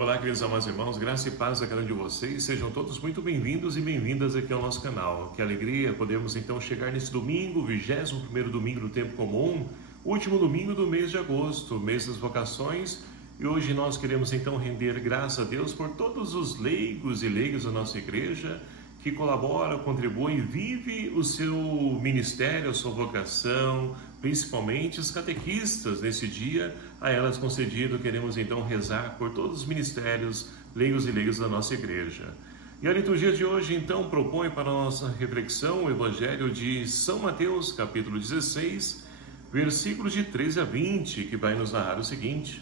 Olá, queridos amados irmãos, graça e paz a cada um de vocês. Sejam todos muito bem-vindos e bem-vindas aqui ao nosso canal. Que alegria podemos então chegar nesse domingo, 21º domingo do tempo comum, último domingo do mês de agosto, mês das vocações. E hoje nós queremos então render graça a Deus por todos os leigos e leigas da nossa igreja que colaboram, contribuem e vivem o seu ministério, a sua vocação, principalmente os catequistas. Nesse dia, a elas concedido, queremos então rezar por todos os ministérios, leigos e leigas da nossa igreja. E a liturgia de hoje então propõe para a nossa reflexão o Evangelho de São Mateus, capítulo 16, versículos de 13 a 20, que vai nos narrar o seguinte: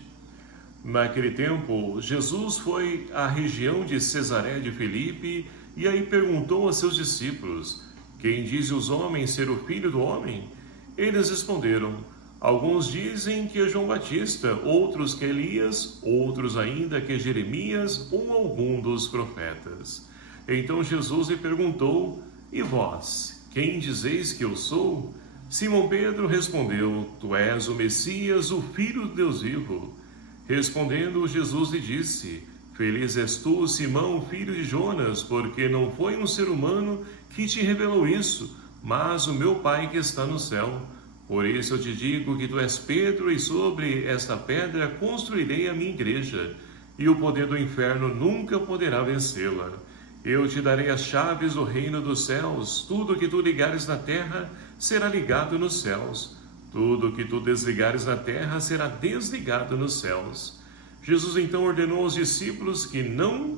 Naquele tempo, Jesus foi à região de Cesaré de Filipe e aí perguntou a seus discípulos: Quem dizem os homens ser o Filho do Homem? Eles responderam: Alguns dizem que é João Batista, outros que é Elias, outros ainda que é Jeremias ou algum dos profetas. Então Jesus lhe perguntou: E vós, quem dizeis que eu sou? Simão Pedro respondeu: Tu és o Messias, o Filho do Deus vivo. Respondendo, Jesus lhe disse: Feliz és tu, Simão, filho de Jonas, porque não foi um ser humano que te revelou isso, mas o meu Pai que está no céu. Por isso eu te digo que tu és Pedro, e sobre esta pedra construirei a minha igreja, e o poder do inferno nunca poderá vencê-la. Eu te darei as chaves do reino dos céus. Tudo que tu ligares na terra será ligado nos céus. Tudo que tu desligares na terra será desligado nos céus. Jesus então ordenou aos discípulos que não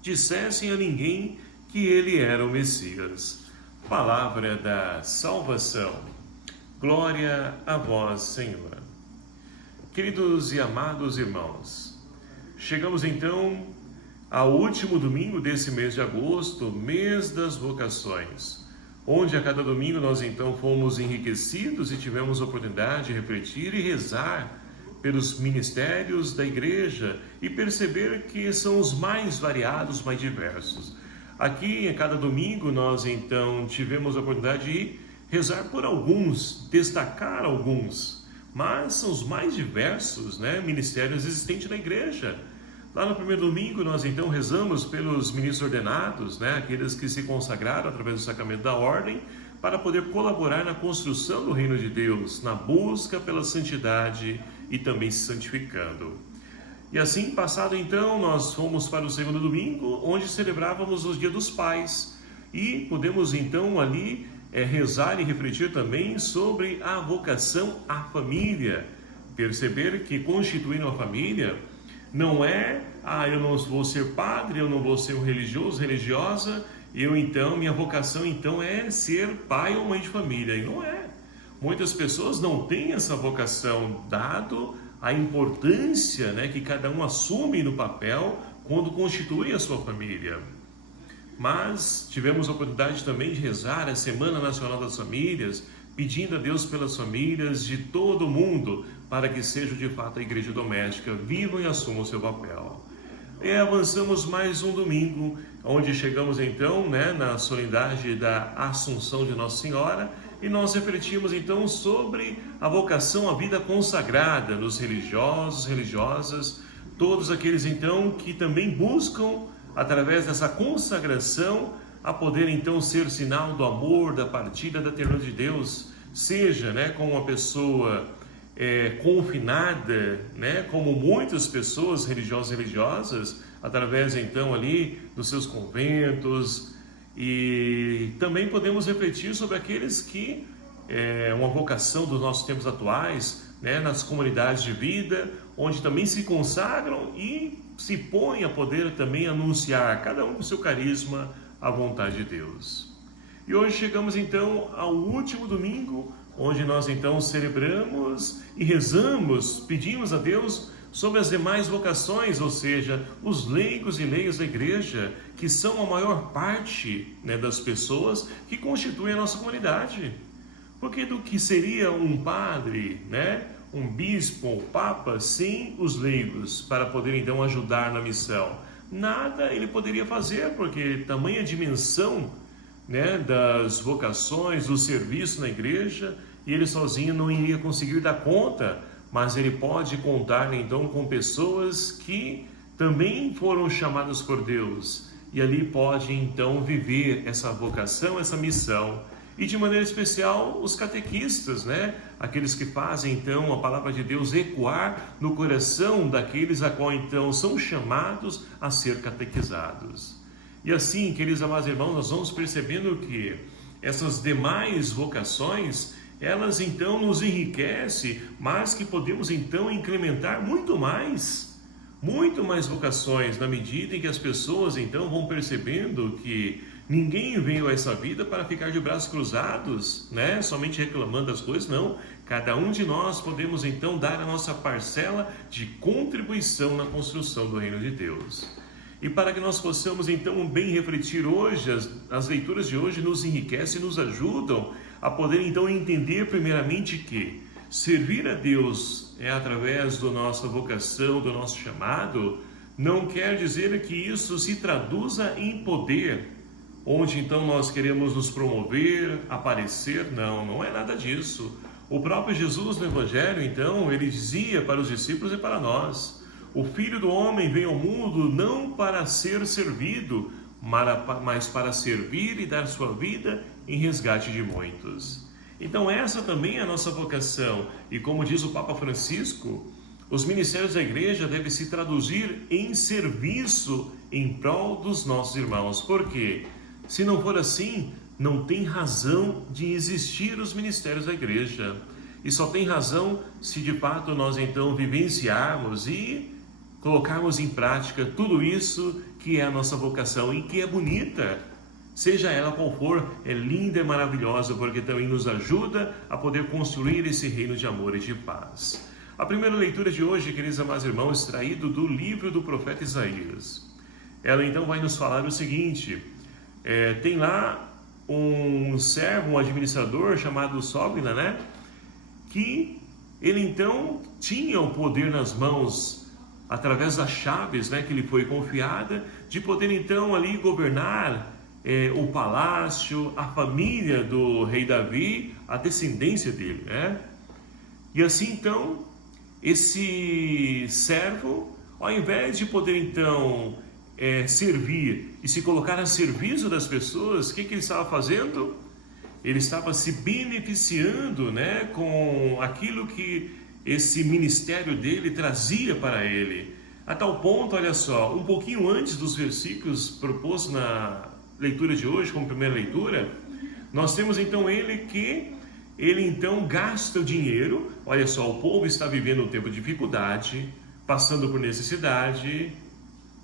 dissessem a ninguém que ele era o Messias. Palavra da salvação. Glória a vós, Senhor. Queridos e amados irmãos, chegamos então ao último domingo desse mês de agosto, mês das vocações, onde a cada domingo nós então fomos enriquecidos e tivemos a oportunidade de refletir e rezar pelos ministérios da igreja e perceber que são os mais variados, mais diversos. Aqui, a cada domingo, nós então tivemos a oportunidade de rezar por alguns, destacar alguns, mas são os mais diversos, ministérios existentes na igreja. Lá no primeiro domingo, nós então rezamos pelos ministros ordenados, aqueles que se consagraram através do sacramento da ordem, para poder colaborar na construção do reino de Deus, na busca pela santidade e também se santificando. E assim, passado então, nós fomos para o segundo domingo, onde celebrávamos o Dia dos Pais, e podemos então ali rezar e refletir também sobre a vocação à família, perceber que constituir uma família não é, eu não vou ser padre, eu não vou ser um religioso, religiosa, minha vocação então é ser pai ou mãe de família. E não é. Muitas pessoas não têm essa vocação, dado a importância que cada um assume no papel quando constitui a sua família. Mas tivemos a oportunidade também de rezar a Semana Nacional das Famílias, pedindo a Deus pelas famílias de todo o mundo, para que sejam de fato a igreja doméstica, vivam e assumam o seu papel. E avançamos mais um domingo, onde chegamos então na solenidade da Assunção de Nossa Senhora, e nós refletimos então sobre a vocação à vida consagrada nos religiosos, religiosas, todos aqueles então que também buscam, através dessa consagração, a poder então ser sinal do amor, da partilha, da ternura de Deus, seja como uma pessoa confinada, como muitas pessoas religiosas e religiosas, através então ali dos seus conventos. E também podemos refletir sobre aqueles que uma vocação dos nossos tempos atuais, nas comunidades de vida, onde também se consagram e se põem a poder também anunciar, cada um com seu carisma, a vontade de Deus. E hoje chegamos então ao último domingo, onde nós então celebramos e rezamos, pedimos a Deus sobre as demais vocações, ou seja, os leigos e leigas da igreja, que são a maior parte das pessoas que constituem a nossa comunidade. Porque do que seria um padre, um bispo, um papa, sem os leigos, para poder então ajudar na missão? Nada ele poderia fazer, porque tamanha dimensão das vocações, do serviço na igreja, e ele sozinho não iria conseguir dar conta, mas ele pode contar então com pessoas que também foram chamados por Deus e ali podem então viver essa vocação, essa missão. E de maneira especial os catequistas, né? Aqueles que fazem então a palavra de Deus ecoar no coração daqueles a qual então são chamados a ser catequizados. E assim, queridos amados irmãos, nós vamos percebendo que essas demais vocações, elas então nos enriquecem, mas que podemos então incrementar muito mais vocações, na medida em que as pessoas então vão percebendo que ninguém veio a essa vida para ficar de braços cruzados, né? Somente reclamando das coisas, não. Cada um de nós podemos então dar a nossa parcela de contribuição na construção do reino de Deus. E para que nós possamos então bem refletir hoje, as leituras de hoje nos enriquecem e nos ajudam a poder então entender primeiramente que servir a Deus é através da nossa vocação, do nosso chamado, não quer dizer que isso se traduza em poder, onde então nós queremos nos promover, aparecer. Não é nada disso. O próprio Jesus no Evangelho, então, ele dizia para os discípulos e para nós: o Filho do Homem veio ao mundo não para ser servido, mas para servir e dar sua vida em resgate de muitos. Então essa também é a nossa vocação. E como diz o Papa Francisco, os ministérios da igreja devem se traduzir em serviço em prol dos nossos irmãos. Por quê? Se não for assim, não tem razão de existir os ministérios da igreja. E só tem razão se de fato nós então vivenciarmos e colocarmos em prática tudo isso que é a nossa vocação e que é bonita. Seja ela qual for, é linda e maravilhosa, porque também nos ajuda a poder construir esse reino de amor e de paz. A primeira leitura de hoje, queridos amados irmãos, extraído do livro do profeta Isaías. Ela então vai nos falar o seguinte: tem lá um servo, um administrador chamado Sóbina, né? Que ele então tinha o poder nas mãos, através das chaves, né, que lhe foi confiada, de poder então ali governar o palácio, a família do rei Davi, a descendência dele, né? E assim então, esse servo, ao invés de poder então servir e se colocar a serviço das pessoas, o que ele estava fazendo? Ele estava se beneficiando, né, com aquilo que esse ministério dele trazia para ele. A tal ponto, olha só, um pouquinho antes dos versículos propostos na leitura de hoje, como primeira leitura, nós temos então ele então gasta o dinheiro. Olha só, o povo está vivendo um tempo de dificuldade, passando por necessidade,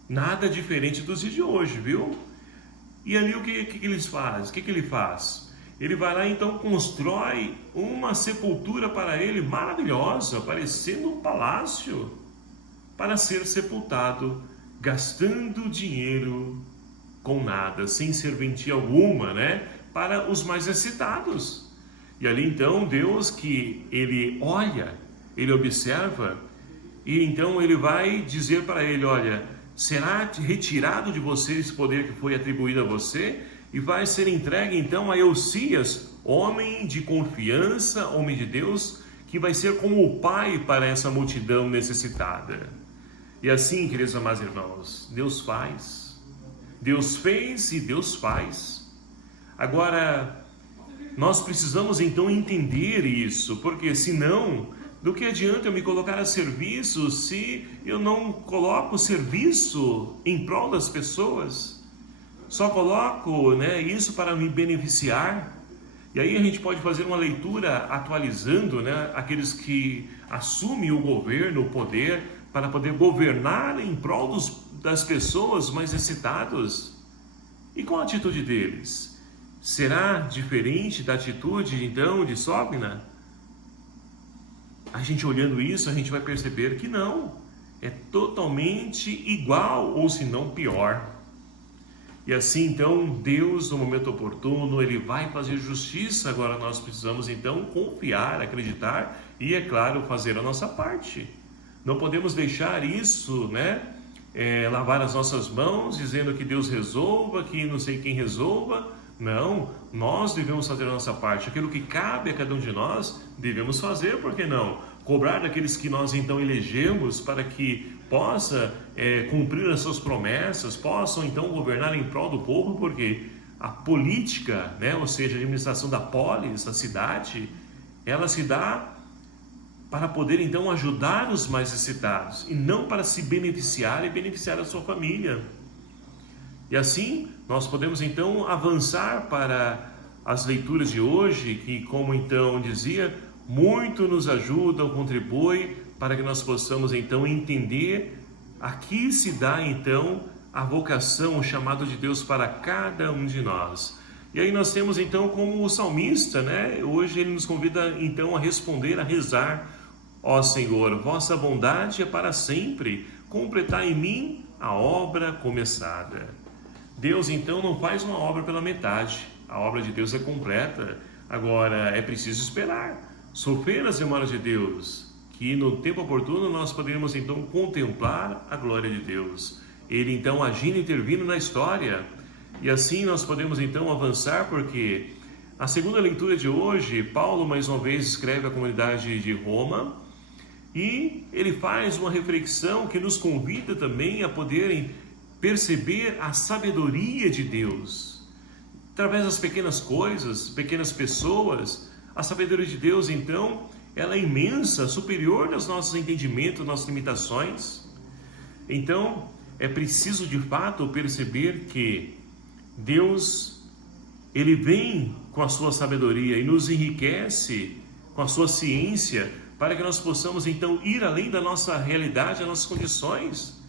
nada diferente dos dias de hoje, viu? E ali o que eles fazem? O que ele faz? Ele vai lá então, constrói uma sepultura para ele maravilhosa, parecendo um palácio, para ser sepultado, gastando dinheiro com nada, sem serventia alguma, né? Para os mais necessitados. E ali então Deus, que ele olha, ele observa, e então ele vai dizer para ele: olha, será retirado de você esse poder que foi atribuído a você, e vai ser entregue então a Eusias, homem de confiança, homem de Deus, que vai ser como o pai para essa multidão necessitada. E assim, queridos amados irmãos, Deus faz, Deus fez e Deus faz. Agora, nós precisamos então entender isso, porque senão, do que adianta eu me colocar a serviço se eu não coloco serviço em prol das pessoas? Só coloco, né, isso para me beneficiar. E aí a gente pode fazer uma leitura atualizando, né, aqueles que assumem o governo, o poder, para poder governar em prol das pessoas mais necessitadas. E qual a atitude deles? Será diferente da atitude então de Sóbina? A gente olhando isso, a gente vai perceber que não, é totalmente igual, ou se não pior. E assim então Deus, no momento oportuno, ele vai fazer justiça. Agora nós precisamos então confiar, acreditar e, é claro, fazer a nossa parte. Não podemos deixar isso, né, lavar as nossas mãos dizendo que Deus resolva, que não sei quem resolva. Não, nós devemos fazer a nossa parte. Aquilo que cabe a cada um de nós, devemos fazer, por que não? cobrar daqueles que nós então elegemos para que possa cumprir as suas promessas, possam então governar em prol do povo, porque a política, né, ou seja, a administração da polis, da cidade, ela se dá para poder então ajudar os mais necessitados e não para se beneficiar e beneficiar a sua família. E assim nós podemos então avançar para as leituras de hoje, que, como então dizia, muito nos ajudam, contribuem para que nós possamos então entender. Aqui se dá então a vocação, o chamado de Deus para cada um de nós. E aí nós temos então como o salmista, né? Hoje ele nos convida então a responder, a rezar: ó Senhor, vossa bondade é para sempre, completai em mim a obra começada. Deus então não faz uma obra pela metade, a obra de Deus é completa. Agora é preciso esperar, sofrer as demoras de Deus, que no tempo oportuno nós poderemos então contemplar a glória de Deus, Ele então agindo e intervindo na história. E assim nós podemos então avançar, porque a segunda leitura de hoje, Paulo mais uma vez escreve à comunidade de Roma, e ele faz uma reflexão que nos convida também a poderem perceber a sabedoria de Deus. Através das pequenas coisas, pequenas pessoas, a sabedoria de Deus então, ela é imensa, superior aos nossos entendimentos, nossas limitações. Então, é preciso de fato perceber que Deus, Ele vem com a sua sabedoria e nos enriquece com a sua ciência, para que nós possamos então ir além da nossa realidade, das nossas condições.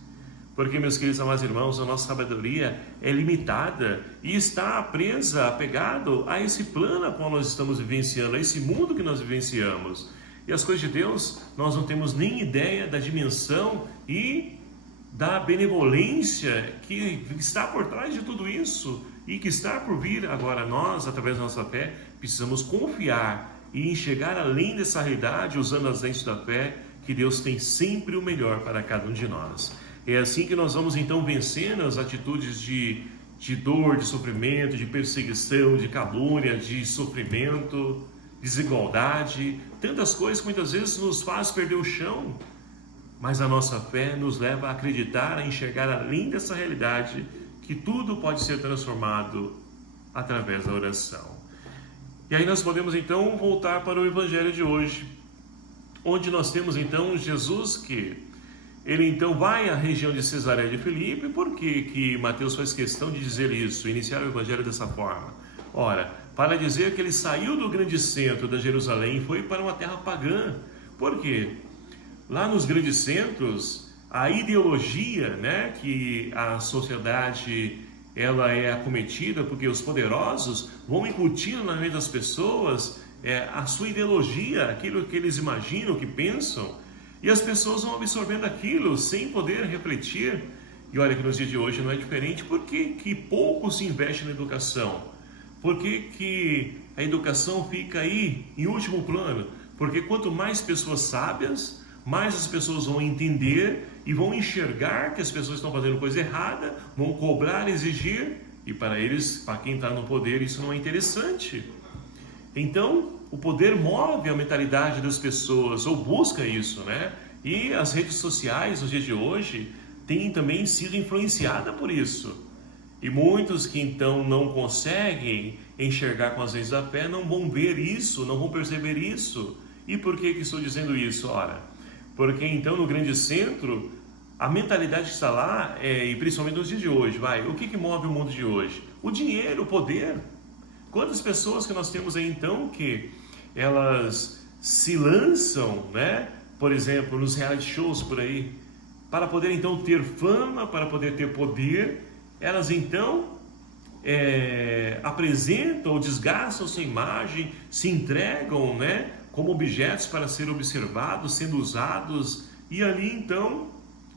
Porque, meus queridos amados irmãos, a nossa sabedoria é limitada e está presa, apegado a esse plano a qual nós estamos vivenciando, a esse mundo que nós vivenciamos. E as coisas de Deus, nós não temos nem ideia da dimensão e da benevolência que está por trás de tudo isso e que está por vir. Agora nós, através da nossa fé, precisamos confiar e enxergar além dessa realidade, usando as lentes da fé, que Deus tem sempre o melhor para cada um de nós. É assim que nós vamos então vencendo as atitudes de dor, de sofrimento, de perseguição, de calúnia, de sofrimento, desigualdade, tantas coisas que muitas vezes nos faz perder o chão. Mas a nossa fé nos leva a acreditar, a enxergar além dessa realidade, que tudo pode ser transformado através da oração. E aí nós podemos então voltar para o Evangelho de hoje, onde nós temos então Jesus que ele então vai à região de Cesareia de Filipe. Por que Mateus faz questão de dizer isso, iniciar o Evangelho dessa forma? Ora, para dizer que ele saiu do grande centro da Jerusalém e foi para uma terra pagã. Por quê? Lá nos grandes centros, a ideologia, né, que a sociedade ela é acometida, porque os poderosos vão incutindo na mente das pessoas a sua ideologia, aquilo que eles imaginam, que pensam, e as pessoas vão absorvendo aquilo sem poder refletir. E olha que nos dias de hoje não é diferente. Por que pouco se investe na educação? Por que a educação fica aí em último plano? Porque quanto mais pessoas sábias, mais as pessoas vão entender e vão enxergar que as pessoas estão fazendo coisa errada, vão cobrar, exigir, e para eles, para quem está no poder, isso não é interessante. Então, o poder move a mentalidade das pessoas, ou busca isso, né? E as redes sociais, nos dias de hoje, têm também sido influenciadas por isso. E muitos que então não conseguem enxergar com as lentes da fé, não vão ver isso, não vão perceber isso. E por que estou dizendo isso? Ora, porque então no grande centro, a mentalidade que está lá, e principalmente nos dias de hoje, o que move o mundo de hoje? O dinheiro, o poder. Quantas pessoas que nós temos aí então que elas se lançam, né? Por exemplo, nos reality shows por aí, para poder então ter fama, para poder ter poder, elas então apresentam ou desgastam sua imagem, se entregam, né, como objetos para ser observados, sendo usados, e ali então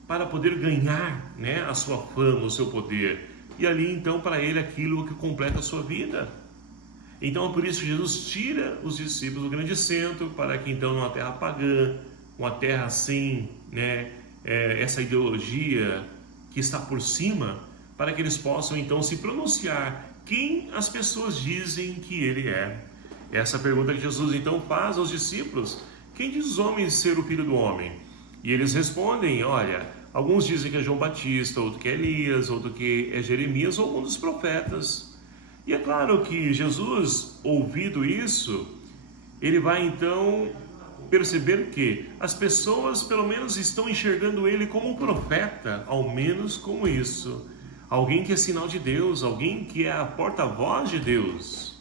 para poder ganhar, né, a sua fama, o seu poder, e ali então para ele aquilo que completa a sua vida. Então é por isso que Jesus tira os discípulos do grande centro, para que então numa terra pagã, uma terra sem, né, essa ideologia que está por cima, para que eles possam então se pronunciar quem as pessoas dizem que ele é. Essa pergunta que Jesus então faz aos discípulos, quem diz os homens ser o Filho do Homem? E eles respondem, olha, alguns dizem que é João Batista, outro que é Elias, outro que é Jeremias, ou algum dos profetas. E é claro que Jesus, ouvido isso, ele vai então perceber que as pessoas pelo menos estão enxergando ele como um profeta, ao menos como isso. Alguém que é sinal de Deus, alguém que é a porta-voz de Deus.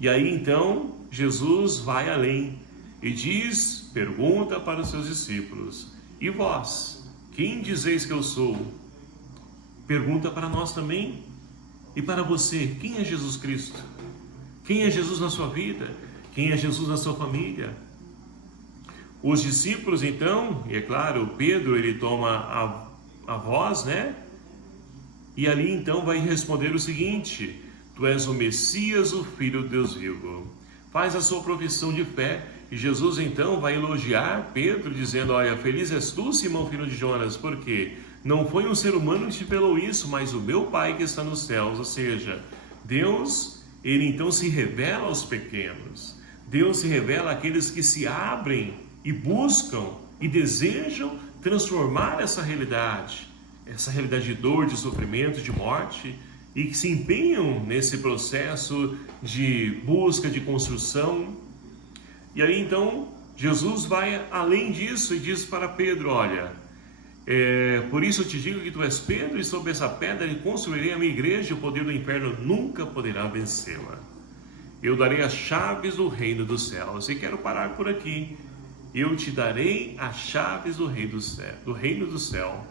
E aí então Jesus vai além e diz, pergunta para os seus discípulos, e vós, quem dizeis que eu sou? Pergunta para nós também. E para você, quem é Jesus Cristo? Quem é Jesus na sua vida? Quem é Jesus na sua família? Os discípulos então, e é claro, Pedro, ele toma a voz, né? E ali então vai responder o seguinte: tu és o Messias, o Filho de Deus vivo. Faz a sua profissão de fé. E Jesus então vai elogiar Pedro, dizendo, olha, feliz és tu, Simão, filho de Jonas, porque não foi um ser humano que te revelou isso, mas o meu Pai que está nos céus. Ou seja, Deus, ele então se revela aos pequenos. Deus se revela àqueles que se abrem e buscam e desejam transformar essa realidade de dor, de sofrimento, de morte, e que se empenham nesse processo de busca, de construção. E aí então Jesus vai além disso e diz para Pedro, olha, por isso eu te digo que tu és Pedro, e sobre essa pedra eu construirei a minha igreja, e o poder do inferno nunca poderá vencê-la. Eu darei as chaves do reino dos céus. E quero parar por aqui. Eu te darei as chaves do reino do céu.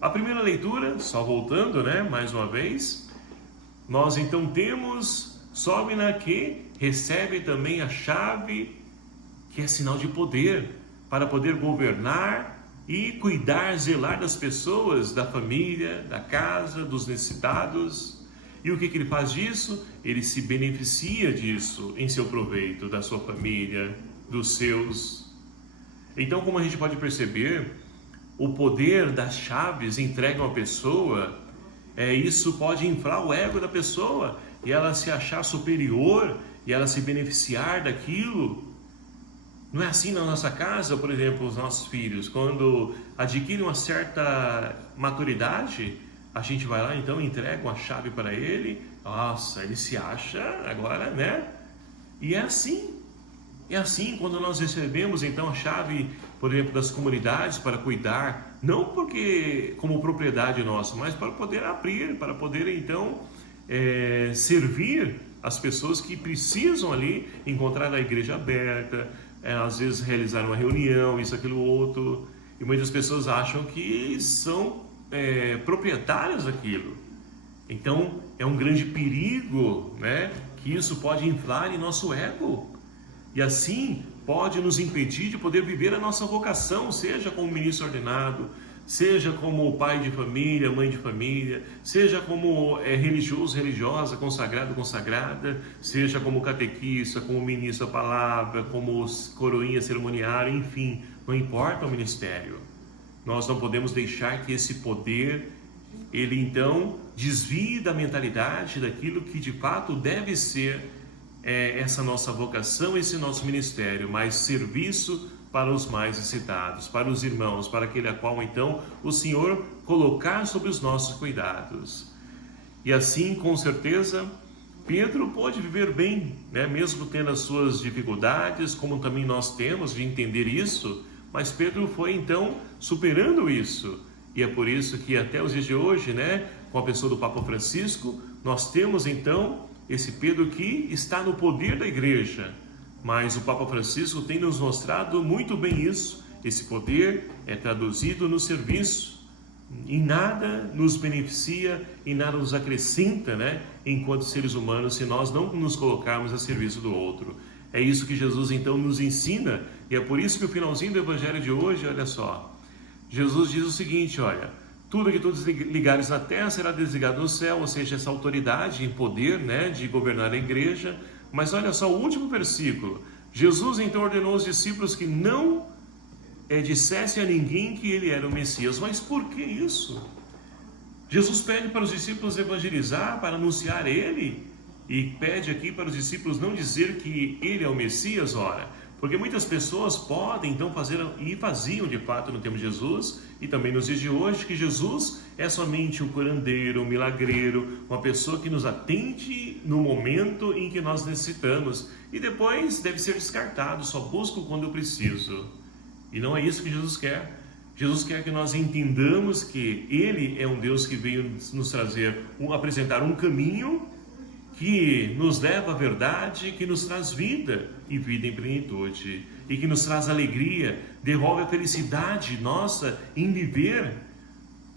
A primeira leitura, só voltando, né, mais uma vez, nós então temos Sóbina que recebe também a chave, que é sinal de poder, para poder governar e cuidar, zelar das pessoas, da família, da casa, dos necessitados. E o que ele faz disso? Ele se beneficia disso em seu proveito, da sua família, dos seus. Então, como a gente pode perceber, o poder das chaves entregue a uma pessoa, isso pode inflar o ego da pessoa e ela se achar superior e ela se beneficiar daquilo. Não é assim na nossa casa, por exemplo, os nossos filhos, quando adquirem uma certa maturidade, a gente vai lá então, entrega uma chave para ele, nossa, ele se acha agora, né? E é assim quando nós recebemos então a chave, por exemplo, das comunidades para cuidar, não porque como propriedade nossa, mas para poder abrir, para poder então servir as pessoas que precisam ali encontrar a igreja aberta, às vezes realizar uma reunião, isso, aquilo, outro, e muitas pessoas acham que são proprietários daquilo. Então é um grande perigo, né, que isso pode inflar em nosso ego, e assim pode nos impedir de poder viver a nossa vocação, seja como ministro ordenado, seja como pai de família, mãe de família, seja como religioso, religiosa, consagrado, consagrada, seja como catequista, como ministro da palavra, como coroinha cerimoniária, enfim, não importa o ministério. Nós não podemos deixar que esse poder, ele então desvie da mentalidade daquilo que de fato deve ser essa nossa vocação, esse nosso ministério, mas serviço para os mais necessitados, para os irmãos, para aquele a qual então o Senhor colocar sob os nossos cuidados. E assim, com certeza, Pedro pôde viver bem, né? Mesmo tendo as suas dificuldades, como também nós temos de entender isso, mas Pedro foi então superando isso. E é por isso que até os dias de hoje, né, com a pessoa do Papa Francisco, nós temos então esse Pedro que está no poder da igreja. Mas o Papa Francisco tem nos mostrado muito bem isso. Esse poder é traduzido no serviço. Em nada nos beneficia, em nada nos acrescenta, né, enquanto seres humanos, se nós não nos colocarmos a serviço do outro. É isso que Jesus então nos ensina, e é por isso que o finalzinho do evangelho de hoje, olha só, Jesus diz o seguinte, olha, tudo que tu desligares na terra será desligado no céu, ou seja, essa autoridade e poder, né, de governar a igreja. Mas olha só o último versículo. Jesus então ordenou aos discípulos que não dissessem a ninguém que ele era o Messias. Mas por que isso? Jesus pede para os discípulos evangelizar, para anunciar ele, e pede aqui para os discípulos não dizer que ele é o Messias, ora, Porque muitas pessoas podem então fazer e faziam de fato no tempo de Jesus e também nos dias de hoje que Jesus é somente um curandeiro, um milagreiro, uma pessoa que nos atende no momento em que nós necessitamos e depois deve ser descartado, só busco quando eu preciso. E não é isso que Jesus quer. Jesus quer que nós entendamos que Ele é um Deus que veio nos trazer, apresentar um caminho que nos leva à verdade, que nos traz vida e vida em plenitude, e que nos traz alegria, devolve a felicidade nossa em viver,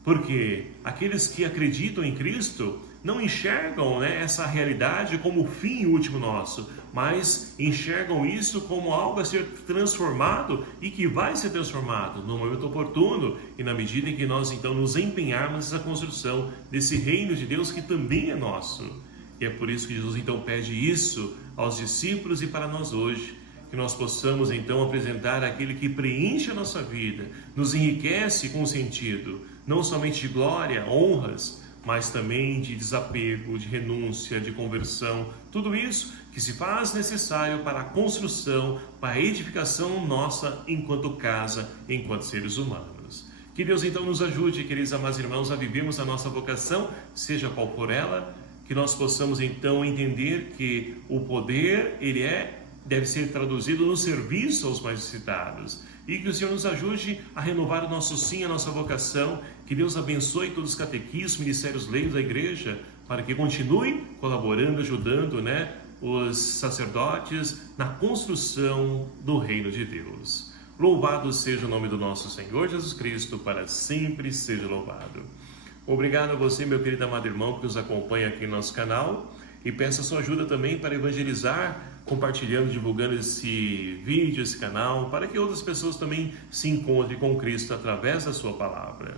porque aqueles que acreditam em Cristo não enxergam, essa realidade como o fim último nosso, mas enxergam isso como algo a ser transformado e que vai ser transformado no momento oportuno e na medida em que nós então nos empenharmos nessa construção desse reino de Deus que também é nosso. E é por isso que Jesus então pede isso aos discípulos e para nós hoje, que nós possamos então apresentar aquele que preenche a nossa vida, nos enriquece com sentido, não somente de glória, honras, mas também de desapego, de renúncia, de conversão, tudo isso que se faz necessário para a construção, para a edificação nossa enquanto casa, enquanto seres humanos. Que Deus então nos ajude, queridos amados irmãos, a vivermos a nossa vocação, seja qual for ela, que nós possamos então entender que o poder, deve ser traduzido no serviço aos mais necessitados. E que o Senhor nos ajude a renovar o nosso sim, a nossa vocação. Que Deus abençoe todos os catequistas, ministérios leigos da igreja, para que continue colaborando, ajudando, os sacerdotes na construção do reino de Deus. Louvado seja o nome do nosso Senhor Jesus Cristo, para sempre seja louvado. Obrigado a você, meu querido amado irmão, que nos acompanha aqui no nosso canal, e peço a sua ajuda também para evangelizar, compartilhando, divulgando esse vídeo, esse canal, para que outras pessoas também se encontrem com Cristo através da sua palavra.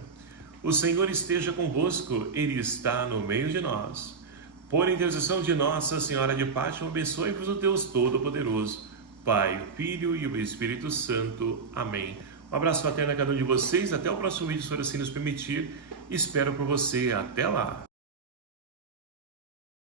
O Senhor esteja convosco, Ele está no meio de nós. Por intercessão de Nossa Senhora de Fátima, abençoe-vos o Deus Todo-Poderoso, Pai, o Filho e o Espírito Santo. Amém. Um abraço fraterno a cada um de vocês. Até o próximo vídeo, se for assim nos permitir. Espero por você. Até lá.